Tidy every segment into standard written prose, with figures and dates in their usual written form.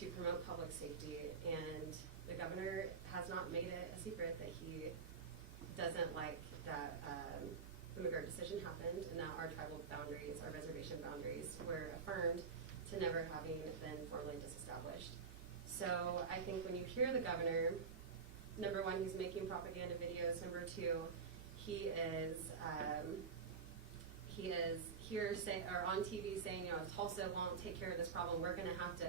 to promote public safety, and the governor has not made it a secret that he doesn't like that the McGirt decision happened and that our tribal boundaries, our reservation boundaries, were affirmed to never having been formally disestablished. So I think when you hear the governor, number one, he's making propaganda videos. Number two, he is here or on TV saying, you know, if Tulsa won't take care of this problem, we're going to have to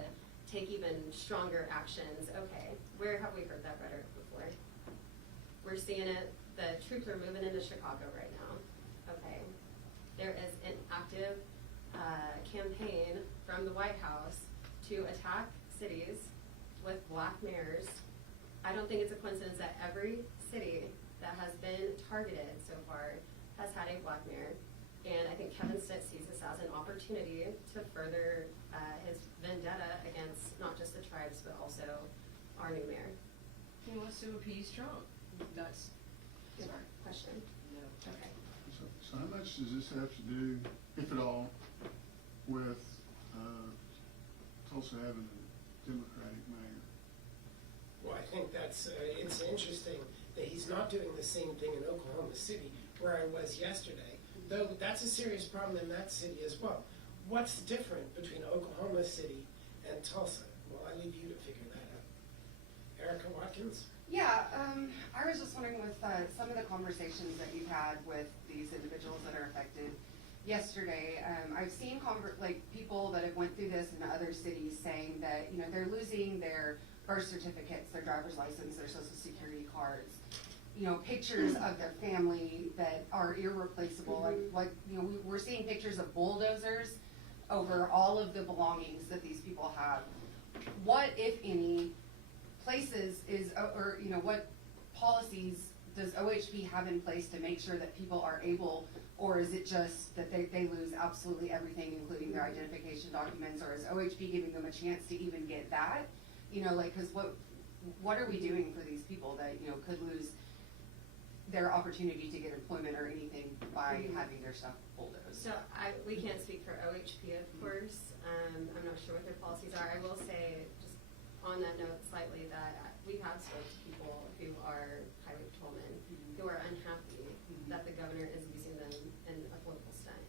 take even stronger actions. Okay, where have we heard that rhetoric before? We're seeing it. The troops are moving into Chicago right now. Okay, there is an active campaign from the White House to attack cities with black mayors. I don't think it's a coincidence that every city that has been targeted so far has had a black mayor. And I think Kevin Stitt sees this as an opportunity to further his vendetta against not just the tribes, but also our new mayor. He wants to appease Trump. That's Good question. no. Okay. So how much does this have to do, if at all, with Tulsa having a Democratic mayor? Well, I think that's, it's interesting that he's not doing the same thing in Oklahoma City, where I was yesterday, though that's a serious problem in that city as well. What's different between Oklahoma City and Tulsa? Well, I leave you to figure that out. Erica Watkins? Yeah, I was just wondering with some of the conversations that you've had with these individuals that are affected yesterday, I've seen people that have went through this in other cities saying that, you know, they're losing their birth certificates, their driver's license, their social security cards, you know, pictures of their family that are irreplaceable. Like you know, we're seeing pictures of bulldozers over all of the belongings that these people have. What, if any, places or you know, what policies does OHP have in place to make sure that people are able, or is it just that they lose absolutely everything, including their identification documents, or is OHP giving them a chance to even get that? You know, like, because what are we doing for these people that, you know, could lose their opportunity to get employment or anything by having their stuff bulldozed? So we can't speak for OHP, of course. I'm not sure what their policies are. I will say, just on that note slightly, that we have spoken to people who are highway patrolmen who are unhappy that the governor is using them in a political stunt.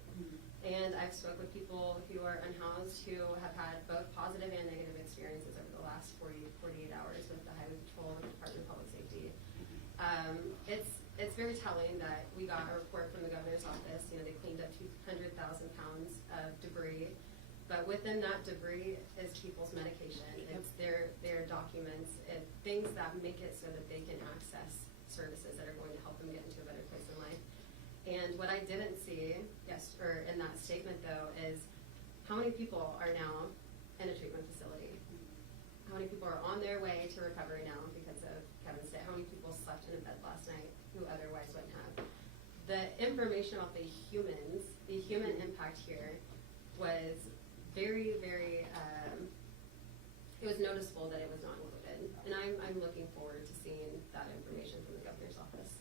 And I've spoken with people who are unhoused who have had both positive and negative experiences over the last 48 hours with the Highway Patrol and the Department of Public Safety. It's very telling that we got a report from the governor's office. You know, they cleaned up 200,000 pounds of debris, but within that debris is people's medication. It's their documents, things that make it so that they can access services that are going to help them get into a better place in life. And what I didn't see, in that statement though, is how many people are now in a treatment facility? How many people are on their way to recovery now because of Kevin Stitt? How many people slept in a bed last night who otherwise wouldn't have? The information about the human impact here was very, very, it was noticeable that it was not included. And I'm looking forward to seeing that information from the governor's office.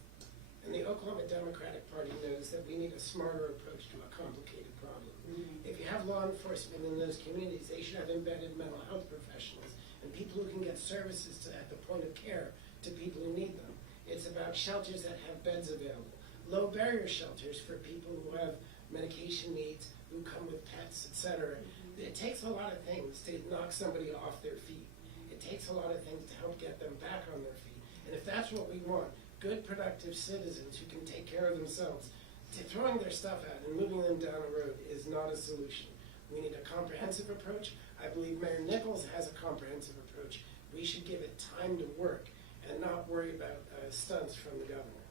And the Oklahoma Democratic Party knows that we need a smarter approach to a complicated problem. If you have law enforcement in those communities, they should have embedded mental health professionals and people who can get services at the point of care to people who need them. It's about shelters that have beds available, low barrier shelters for people who have medication needs, who come with pets, etc. It takes a lot of things to knock somebody off their feet. It takes a lot of things to help get them back on their feet. And if that's what we want, good, productive citizens who can take care of themselves, throwing their stuff out and moving them down the road is not a solution. We need a comprehensive approach. I believe Mayor Nichols has a comprehensive approach. We should give it time to work and not worry about stunts from the governor.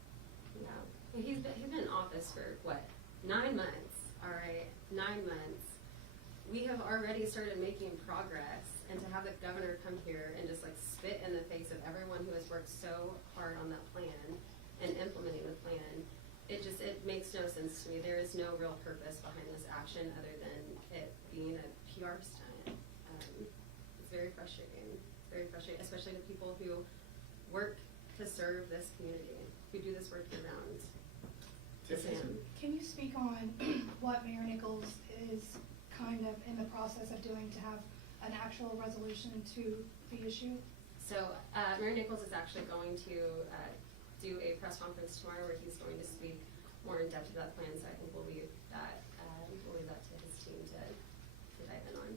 Yeah, he's been in office for what, 9 months? All right, 9 months. We have already started making progress, and to have the governor come here and just like spit in the face of everyone who has worked so hard on that plan and implementing the plan, it makes no sense to me. There is no real purpose behind this action other than it being a PR stunt. It's very frustrating, especially to people who work to serve this community, who do this work year round. Tiffany? Can you speak on what Mayor Nichols is kind of in the process of doing to have an actual resolution to the issue? So, Mayor Nichols is actually going to do a press conference tomorrow where he's going to speak more in depth to that plan, so I think we'll leave that to his team to dive in on.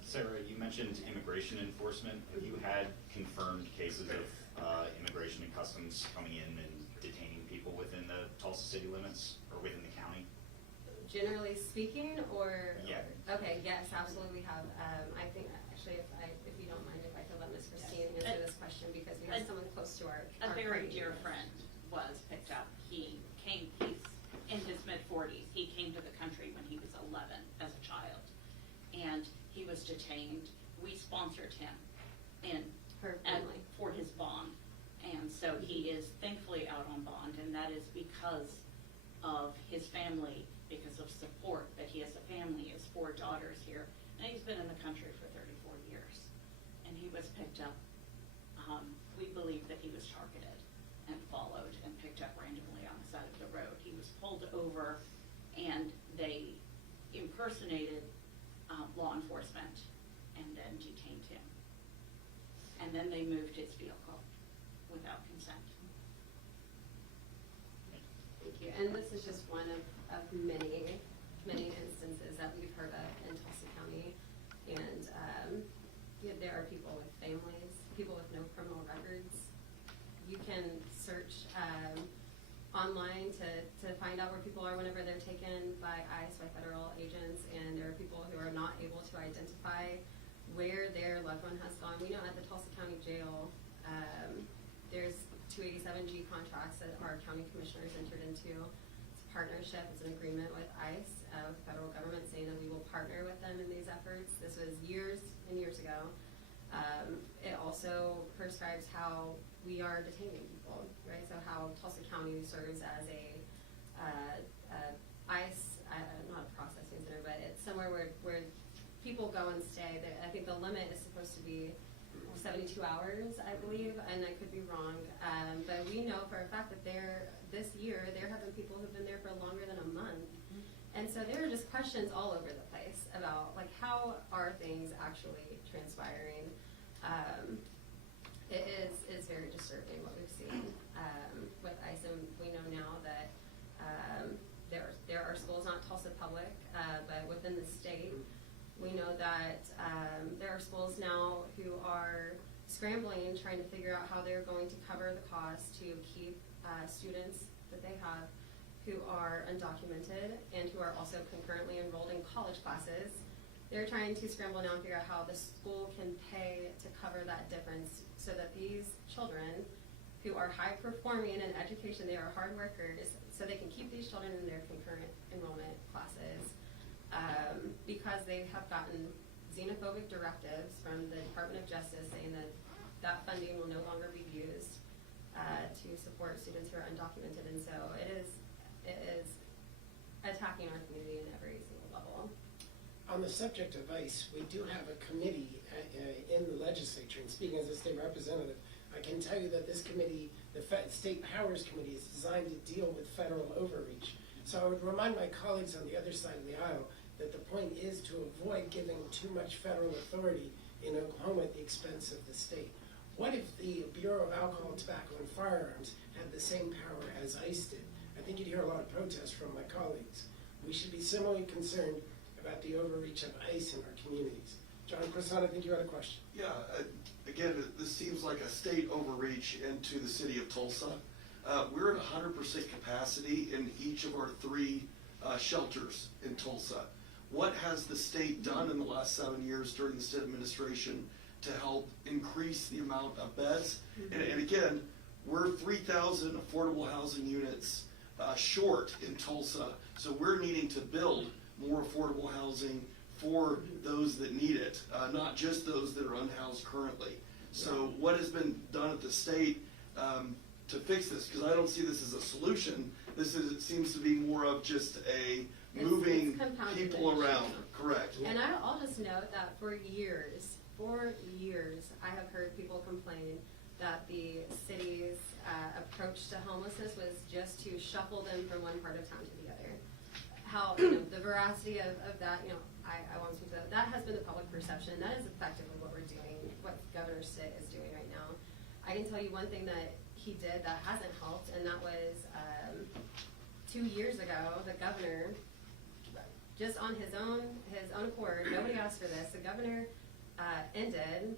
Sarah, you mentioned immigration enforcement. Have you had confirmed cases of immigration and customs coming in and detaining people within the Tulsa city limits or within the county? Generally speaking, or? Yeah. Okay, yes, absolutely we have. I think, actually, if you don't mind, if I could let Ms. Christine answer this question, because we have someone close to our A very party. dear friend was picked up. He's in his mid-40s. He came to the country when he was 11 as a child, and he was detained. We sponsored him Her family. for his bond, and so he is thankfully out on bond, and that is because of his family, because of support that he has a family, he has 4 daughters here, and he's been in the country for 34 years, and he was picked up. We believe that he was targeted and followed and picked up randomly on the side of the road. He was pulled over, and they impersonated law enforcement and then detained him. And then they moved his vehicle without consent. Thank you. And this is just one of many, many instances that we've heard of in Tulsa County. And yeah, there are people with families, people with no criminal records. You can search online to find out where people are whenever they're taken by ICE, by federal agents, and there are people who are not able to identify where their loved one has gone. We know at the Tulsa County Jail, there's 287G contracts that our county commissioners entered into. It's a partnership, it's an agreement with ICE, with the federal government, saying that we will partner with them in these efforts. This was years and years ago. It also prescribes how we are detaining people, right? So how Tulsa County serves as a ICE, not a processing center, but it's somewhere where people go and stay. I think the limit is supposed to be 72 hours, I believe, and I could be wrong. But we know for a fact that this year there have been people who've been there for longer than a month. And so there are just questions all over the place about, like, how are things actually transpiring? It is very disturbing what we've seen with ICE, and we know now that there are schools, not Tulsa Public, but within the state. We know that there are schools now who are scrambling, trying to figure out how they're going to cover the cost to keep students that they have who are undocumented and who are also concurrently enrolled in college classes. They're trying to scramble now and figure out how the school can pay to cover that difference so that these children who are high performing in education, they are hard workers, so they can keep these children in their concurrent enrollment classes. Because they have gotten xenophobic directives from the Department of Justice saying that funding will no longer be used to support students who are undocumented, and so it is attacking our community in every single level. On the subject of ICE, we do have a committee in the legislature, and speaking as a state representative, I can tell you that this committee, the State Powers Committee, is designed to deal with federal overreach. So I would remind my colleagues on the other side of the aisle that the point is to avoid giving too much federal authority in Oklahoma at the expense of the state. What if the Bureau of Alcohol, Tobacco, and Firearms had the same power as ICE did? I think you'd hear a lot of protests from my colleagues. We should be similarly concerned about the overreach of ICE in our communities. John Croissant, I think you had a question. Yeah, again, this seems like a state overreach into the city of Tulsa. We're at 100% capacity in each of our 3 shelters in Tulsa. What has the state done in the last 7 years during the state administration to help increase the amount of beds? And again, we're 3,000 affordable housing units short in Tulsa, so we're needing to build more affordable housing for those that need it, not just those that are unhoused currently. So what has been done at the state to fix this? Because I don't see this as a solution. It seems to be more of just a moving people around. Correct. And I'll just note that for years, I have heard people complain that the city's approach to homelessness was just to shuffle them from one part of town to the other. How, the veracity of that, I won't speak to that. That has been the public perception legislation. That is effectively what we're doing, what Governor Stitt is doing right now. I can tell you one thing that he did that hasn't helped, and that was 2 years ago, the governor, just on his own accord, nobody asked for this, the governor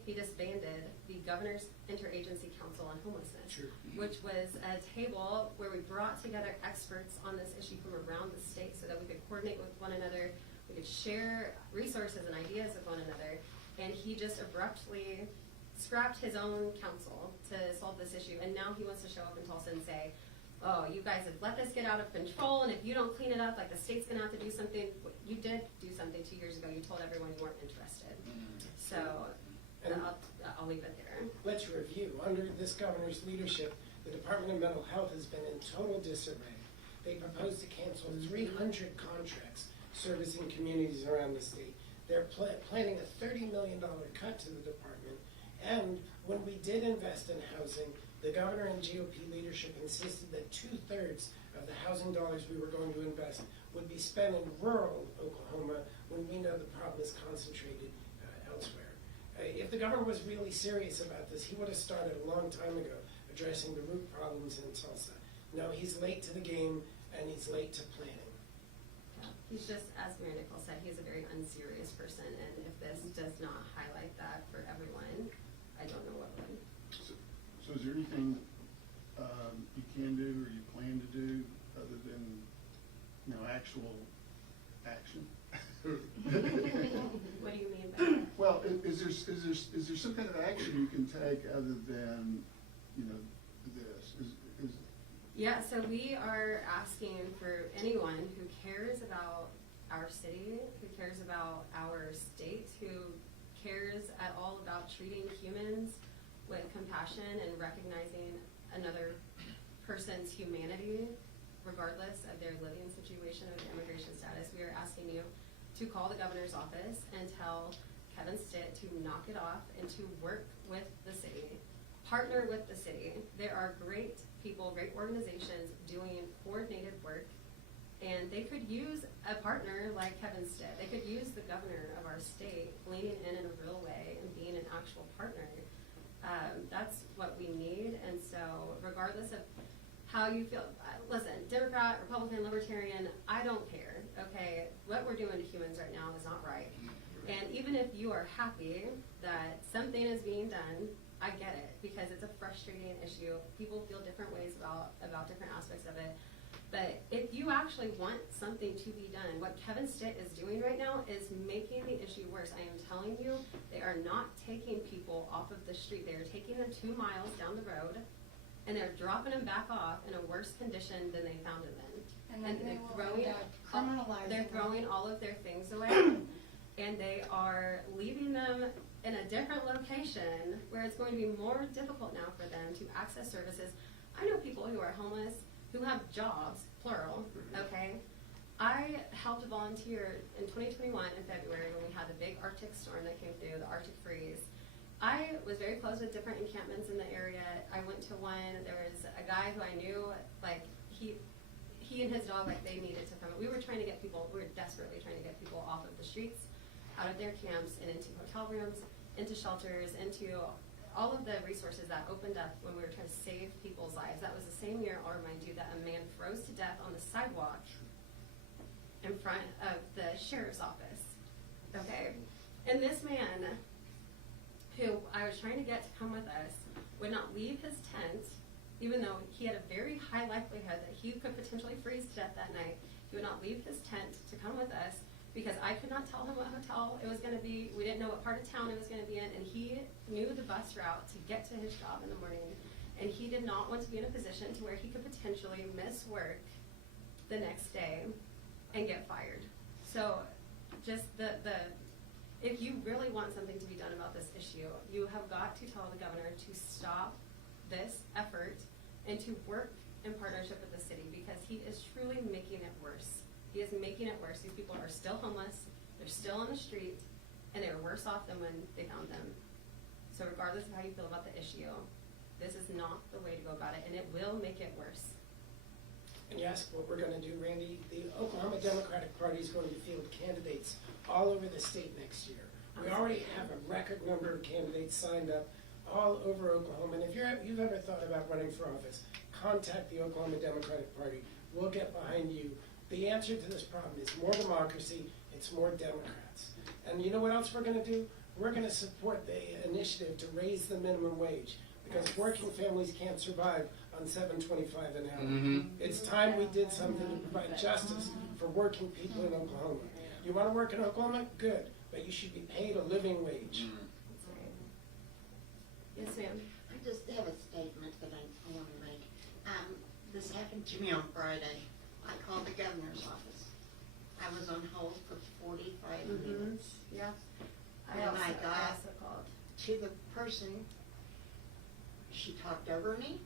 he disbanded the Governor's Interagency Council on Homelessness, Sure. which was a table where we brought together experts on this issue from around the state so that we could coordinate with one another, we could share resources and ideas with one another, and he just abruptly scrapped his own council to solve this issue, and now he wants to show up in Tulsa and say, oh, you guys have let this get out of control, and if you don't clean it up, like the state's gonna have to do something. You did do something 2 years ago. You told everyone you weren't interested. So And- I'll leave it there. Let's review. Under this governor's leadership, the Department of Mental Health has been in total disarray. They proposed to cancel 300 contracts servicing communities around the state. They're planning a $30 million cut to the department. And when we did invest in housing, the governor and GOP leadership insisted that 2/3 of the housing dollars we were going to invest would be spent in rural Oklahoma when we know the problem is concentrated elsewhere. If the governor was really serious about this, he would have started a long time ago addressing the root problems in Tulsa. No, he's late to the game and he's late to planning. Yeah. He's just, as Mayor Nichols said, he's a very unserious person, and if this does not highlight that for everyone, I don't know what would. So is there anything you can do or you plan to do other than, actual action? What do you mean by that? Well, is there some kind of action you can take other than, this? Yeah, so we are asking for anyone who cares about our city, who cares about our state, who cares at all about treating humans with compassion and recognizing another person's humanity, regardless of their living situation or their immigration status. We are asking you to call the governor's office and tell Kevin Stitt to knock it off and to work with the city, partner with the city. There are great people, great organizations doing coordinated work, and they could use a partner like Kevin Stitt. They could use the governor of our state leaning in a real way and being an actual partner. That's what we need, and so regardless of how you feel, listen, Democrat, Republican, Libertarian, I don't care, okay? What we're doing to humans right now is not right. And even if you are happy that something is being done, I get it, because it's a frustrating issue. People feel different ways about different aspects of it. But if you actually want something to be done, what Kevin Stitt is doing right now is making the issue worse. I am telling you, they are not taking people off of the street. They are taking them 2 miles down the road, and they're dropping them back off in a worse condition than they found them in. And then they will end up criminalizing They're them. throwing all of their things away, and they are leaving them in a different location where it's going to be more difficult now for them to access services. I know people who are homeless who have jobs, plural, okay? I helped volunteer in 2021 in February when we had the big Arctic storm that came through, the Arctic freeze. I was very close with different encampments in the area. I went to one, there was a guy who I knew, like, he and his dog, like, they needed to come. We were trying to get people, we were desperately trying to get people off of the streets, out of their camps, and into hotel rooms, into shelters, into all of the resources that opened up when we were trying to save people's lives. That was the same year, I'll remind you, that a man froze to death on the sidewalk in front of the sheriff's office, okay? And this man, who I was trying to get to come with us, would not leave his tent, even though he had a very high likelihood that he could potentially freeze to death that night. He would not leave his tent to come with us because I could not tell him what hotel it was going to be. We didn't know what part of town it was going to be in, and he knew the bus route to get to his job in the morning, and he did not want to be in a position to where he could potentially miss work the next day and get fired. So just if you really want something to be done about this issue, you have got to tell the governor to stop this effort and to work in partnership with the city, because he is truly making it worse. He is making it worse. These people are still homeless, they're still on the street, and they're worse off than when they found them. So regardless of how you feel about the issue, this is not the way to go about it, and it will make it worse. And you ask what we're gonna do, Randy, the Oklahoma Democratic Party is going to field candidates all over the state next year. We already have a record number of candidates signed up all over Oklahoma. And if you've ever thought about running for office, contact the Oklahoma Democratic Party. We'll get behind you. The answer to this problem is more democracy, it's more Democrats. And you know what else we're gonna do? We're gonna support the initiative to raise the minimum wage, because working families can't survive on $7.25 an hour. It's time we did something to provide justice for working people in Oklahoma. You wanna work in Oklahoma? Good, but you should be paid a living wage. That's right. Yes, ma'am. I just have a statement that I want to make. This happened to me on Friday. I called the governor's office. I was on hold for 45 minutes. Yeah. And I I got also called. to the person. She talked over me.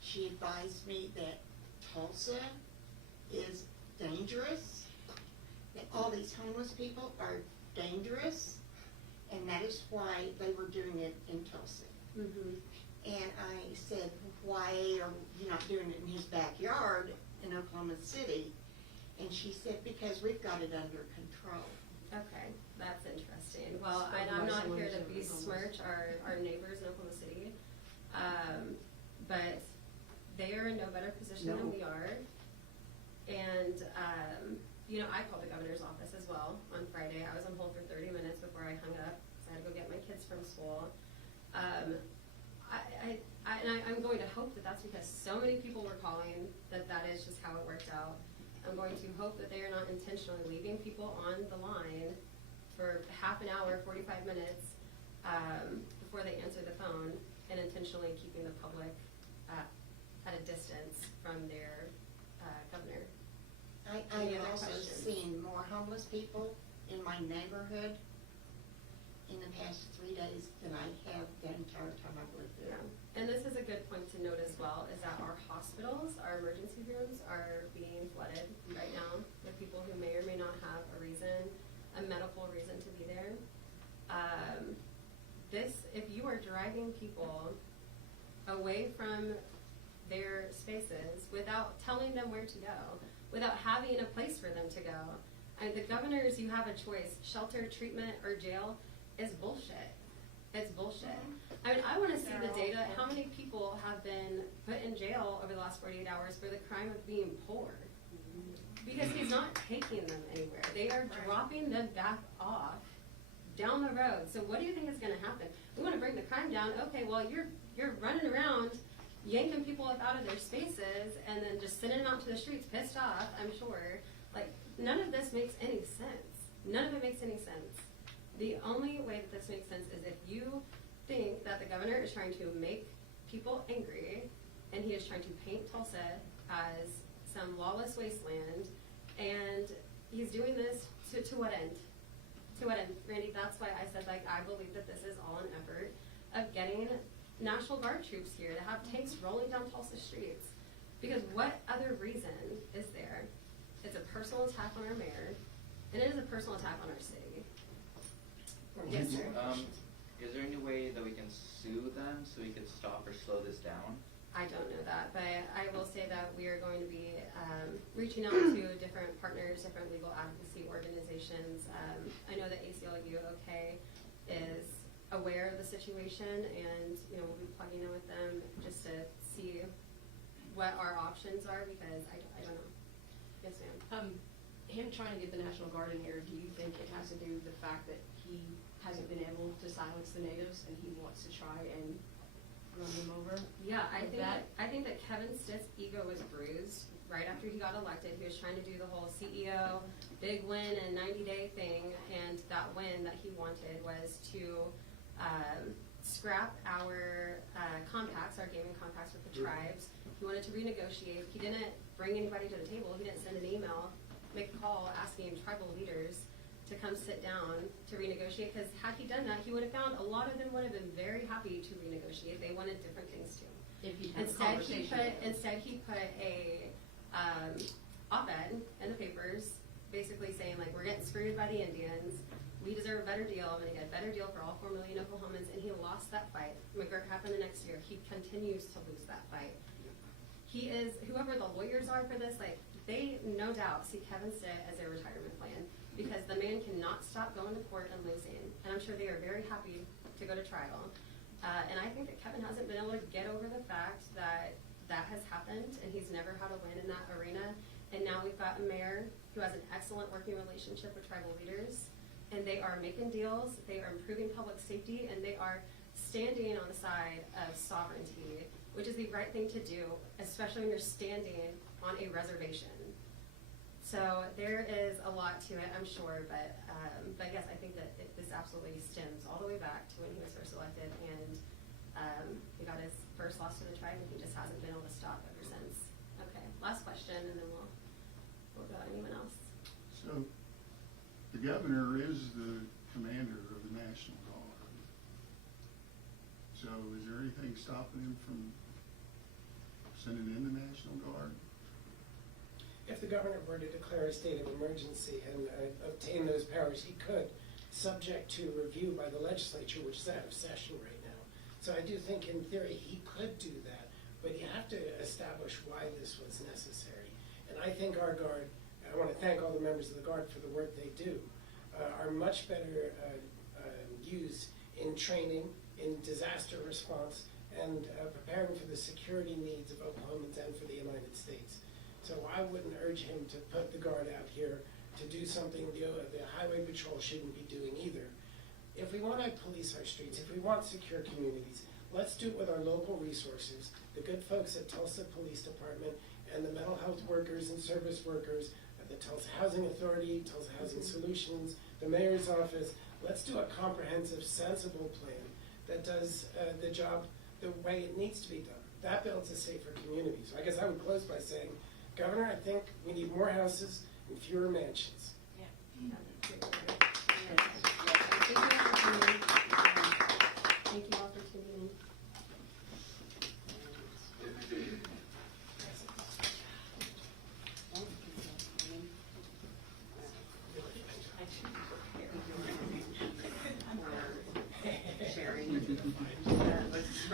She advised me that Tulsa is dangerous, that all these homeless people are dangerous, and that is why they were doing it in Tulsa. And I said, why are you not doing it in his backyard in Oklahoma City? And she said, because we've got it under control. Okay, that's interesting. Well, and I'm not here to besmirch our neighbors in Oklahoma City, but they are in no better position than we are. And, you know, I called the governor's office as well on Friday. I was on hold for 30 minutes before I hung up, so I had to go get my kids from school. I'm going to hope that that's because so many people were calling that is just how it worked out. I'm going to hope that they are not intentionally leaving people on the line for half an hour, 45 minutes, before they answer the phone, and intentionally keeping the public at a distance from their governor. I Any have other also questions? seen more homeless people in my neighborhood in the past 3 days than I have the entire time I've lived there. Yeah. And this is a good point to note as well, is that our hospitals, our emergency rooms are being flooded right now with people who may or may not have a medical reason to be there. If you are driving people away from their spaces without telling them where to go, without having a place for them to go, and the governor's, you have a choice, shelter, treatment, or jail, is bullshit. It's bullshit. I mean, I want to see the data. How many people have been put in jail over the last 48 hours for the crime of being poor? Because he's not taking them anywhere. They are dropping them back off down the road. So what do you think is going to happen? We want to bring the crime down. Okay, well, you're running around yanking people up out of their spaces and then just sending them out to the streets pissed off, I'm sure. Like, none of this makes any sense. None of it makes any sense. The only way that this makes sense is if you think that the governor is trying to make people angry and he is trying to paint Tulsa as some lawless wasteland, and he's doing this to what end? To what end? Randy, that's why I said, like, I believe that this is all an effort of getting National Guard troops here to have tanks rolling down Tulsa streets. Because what other reason is there? It's a personal attack on our mayor, and it is a personal attack on our city. Yes, sir. Is there any way that we can sue them so we can stop or slow this down? I don't know that, but I will say that we are going to be reaching out to different partners, different legal advocacy organizations. I know that ACLU OK is aware of the situation, and we'll be plugging in with them just to see what our options are, because I don't know. Yes, ma'am. Him trying to get the National Guard in here, do you think it has to do with the fact that he hasn't been able to silence the natives and he wants to try and run them over? Yeah, I think that Kevin Stitt's ego was bruised right after he got elected. He was trying to do the whole CEO big win and 90-day thing, and that win that he wanted was to scrap our compacts, our gaming compacts with the tribes. He wanted to renegotiate. He didn't bring anybody to the table. He didn't send an email, make a call asking tribal leaders to come sit down to renegotiate, because had he done that, he would have found a lot of them would have been very happy to renegotiate. They wanted different things too. If he had a conversation. Instead he put a op-ed in the papers basically saying, like, we're getting screwed by the Indians. We deserve a better deal. I'm going to get a better deal for all 4 million Oklahomans, and he lost that fight. McGirt happened the next year. He continues to lose that fight. He is, whoever the lawyers are for this, like, they no doubt see Kevin Stitt as their retirement plan. because the man cannot stop going to court and losing. And I'm sure they are very happy to go to trial. And I think that Kevin hasn't been able to get over the fact that that has happened and he's never had a win in that arena. And now we've got a mayor who has an excellent working relationship with tribal leaders, and they are making deals, they are improving public safety, and they are standing on the side of sovereignty, which is the right thing to do, especially when you're standing on a reservation. So there is a lot to it, I'm sure, but yes, I think that this absolutely stems all the way back to when he was first elected, and he got his first loss to the tribe, and he just hasn't been able to stop ever since. Okay, last question, and then we'll go to anyone else. So, the governor is the commander of the National Guard. So is there anything stopping him from sending in the National Guard? If the governor were to declare a state of emergency and obtain those powers, he could, subject to review by the legislature, which is out of session right now. So I do think in theory he could do that, but you have to establish why this was necessary. And I think our Guard, I want to thank all the members of the Guard for the work they do, are much better used in training, in disaster response, and preparing for the security needs of Oklahomans and for the United States. So I wouldn't urge him to put the Guard out here to do something the Highway Patrol shouldn't be doing either. If we want to police our streets, if we want secure communities, let's do it with our local resources, the good folks at Tulsa Police Department and the mental health workers and service workers at the Tulsa Housing Authority, Tulsa Housing Solutions, the mayor's office. Let's do a comprehensive, sensible plan that does the job the way it needs to be done. That builds a safer community. So I guess I would close by saying, Governor, I think we need more houses and fewer mansions. Thank you all for tuning in. Sharing.